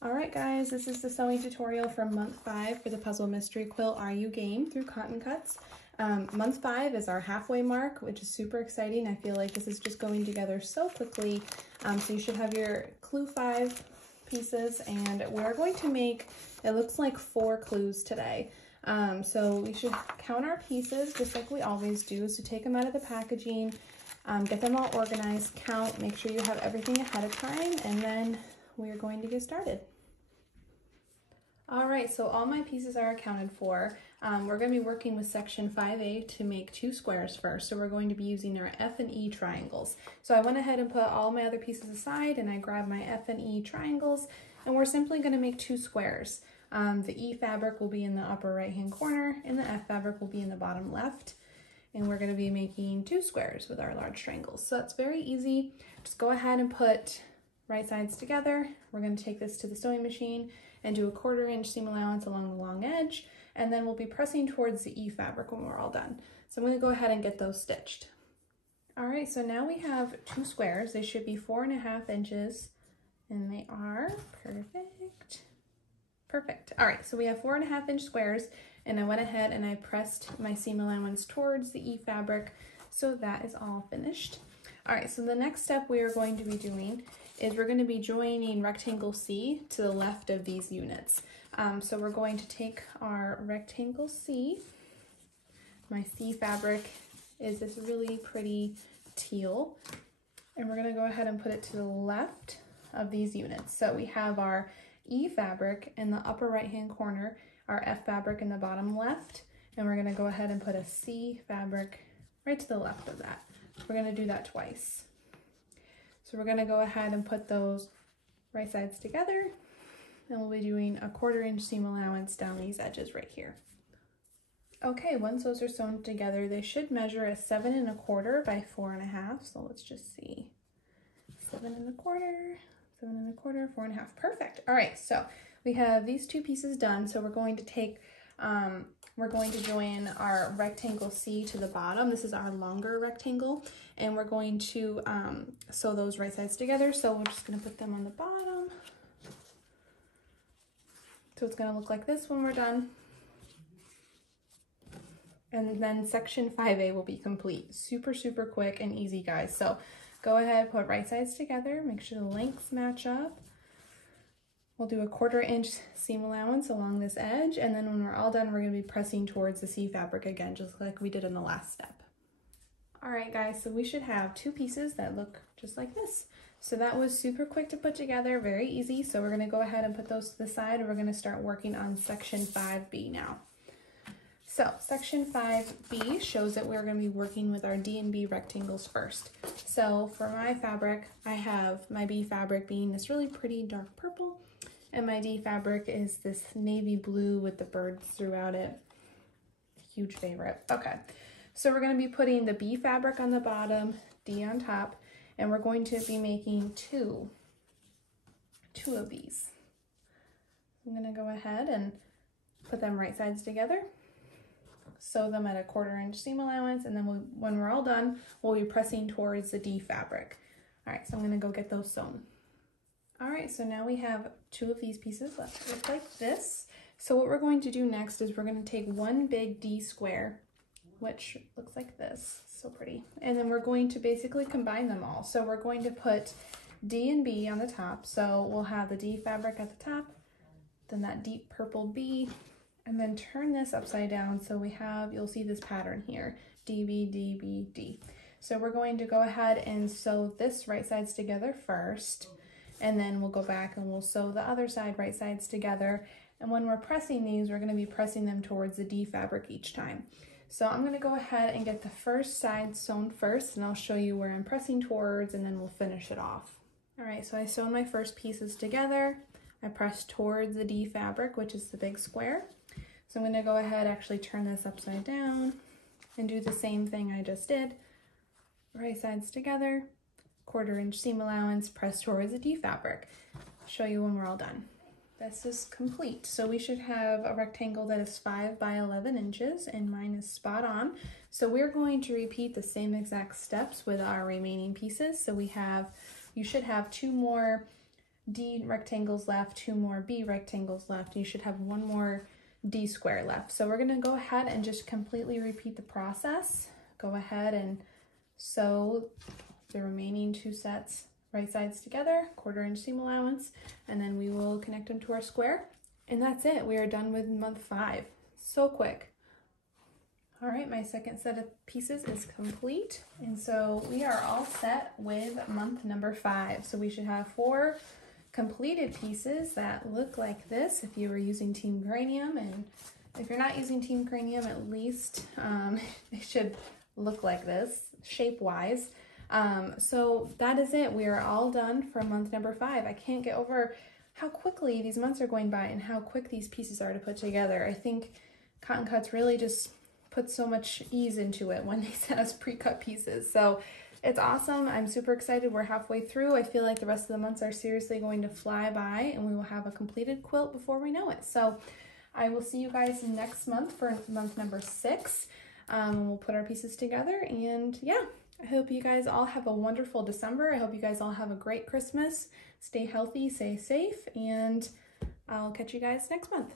Alright guys, this is the sewing tutorial from month 5 for the Puzzle Mystery Quilt Are You Game through Cotton Cuts. Month 5 is our halfway mark, which is super exciting. I feel like this is just going together so quickly. So you should have your clue 5 pieces, and we're going to make, it looks like 4 clues today. So we should count our pieces just like we always do. So take them out of the packaging, get them all organized, count, make sure you have everything ahead of time, and then we are going to get started. All right, so all my pieces are accounted for. We're going to be working with section 5A to make 2 squares first. So we're going to be using our F and E triangles. So I went ahead and put all my other pieces aside, and I grabbed my F and E triangles, and we're simply going to make 2 squares. The E fabric will be in the upper right hand corner, and the F fabric will be in the bottom left. And we're going to be making 2 squares with our large triangles. So that's very easy. Just go ahead and put right sides together. We're going to take this to the sewing machine and do a 1/4 inch seam allowance along the long edge, and then we'll be pressing towards the E fabric when we're all done. So I'm going to go ahead and get those stitched. All right, so now we have 2 squares. They should be 4.5 inches, and they are perfect. Perfect. All right, so we have 4.5 inch squares, and I went ahead and I pressed my seam allowance towards the E fabric, so that is all finished. All right, so the next step we are going to be doing is we're going to be joining rectangle C to the left of these units. So we're going to take our rectangle C. My C fabric is this really pretty teal, and we're going to go ahead and put it to the left of these units. So we have our E fabric in the upper right hand corner, our F fabric in the bottom left, and we're going to go ahead and put a C fabric right to the left of that. We're going to do that twice. So we're going to go ahead and put those right sides together, and we'll be doing a 1/4 inch seam allowance down these edges right here. Okay, once those are sewn together, they should measure a 7 1/4 by 4.5. So let's just see. 7 1/4, 7 1/4, 4.5. Perfect. All right, so we have these 2 pieces done. So we're going to take, we're going to join our rectangle C to the bottom. This is our longer rectangle, and we're going to sew those right sides together. So we're just going to put them on the bottom. So it's going to look like this when we're done. And then section 5A will be complete. Super, super quick and easy, guys. So go ahead, put right sides together, make sure the lengths match up. We'll do a 1/4 inch seam allowance along this edge, and then when we're all done, we're going to be pressing towards the C fabric again, just like we did in the last step. All right, guys, so we should have 2 pieces that look just like this. So that was super quick to put together, very easy. So we're going to go ahead and put those to the side, and we're going to start working on section 5B now. So section 5B shows that we're going to be working with our D and B rectangles first. So for my fabric, I have my B fabric being this really pretty dark purple, and my D fabric is this navy blue with the birds throughout it. Huge favorite. Okay, so we're going to be putting the B fabric on the bottom, D on top, and we're going to be making two of these. I'm going to go ahead and put them right sides together, sew them at a 1/4 inch seam allowance, and then when we're all done, we'll be pressing towards the D fabric. All right, so I'm going to go get those sewn. All right, so now we have 2 of these pieces that look like this. So what we're going to do next is we're going to take one big D square, which looks like this, so pretty, and then we're going to basically combine them all. So we're going to put D and B on the top. So we'll have the D fabric at the top, then that deep purple B, and then turn this upside down. So we have, you'll see this pattern here, D, B, D, B, D. So we're going to go ahead and sew this right sides together first, and then we'll go back and we'll sew the other side right sides together. And when we're pressing these, we're going to be pressing them towards the D fabric each time. So I'm going to go ahead and get the first side sewn first, and I'll show you where I'm pressing towards, and then we'll finish it off. All right, so I sewn my first pieces together. I pressed towards the D fabric, which is the big square. So I'm going to go ahead and actually turn this upside down and do the same thing I just did. Right sides together, 1/4 inch seam allowance, press towards the D fabric. I'll show you when we're all done. This is complete. So we should have a rectangle that is 5 by 11 inches, and mine is spot on. So we're going to repeat the same exact steps with our remaining pieces. So you should have 2 more D rectangles left, 2 more B rectangles left. You should have 1 more D square left. So we're gonna go ahead and just completely repeat the process. Go ahead and sew the remaining 2 sets right sides together, 1/4 inch seam allowance, and then we will connect them to our square. And that's it. We are done with month 5. So quick. All right, my second set of pieces is complete. And so we are all set with month number 5. So we should have 4 completed pieces that look like this if you were using Team Cranium. And if you're not using Team Cranium, at least it should look like this shape-wise. So that is it. We are all done for month number 5. I can't get over how quickly these months are going by and how quick these pieces are to put together. I think Cotton Cuts really just put so much ease into it when they sent us pre-cut pieces. So it's awesome. I'm super excited. We're halfway through. I feel like the rest of the months are seriously going to fly by and we will have a completed quilt before we know it. So I will see you guys next month for month number 6. We'll put our pieces together, and yeah, I hope you guys all have a wonderful December. I hope you guys all have a great Christmas. Stay healthy, stay safe, and I'll catch you guys next month.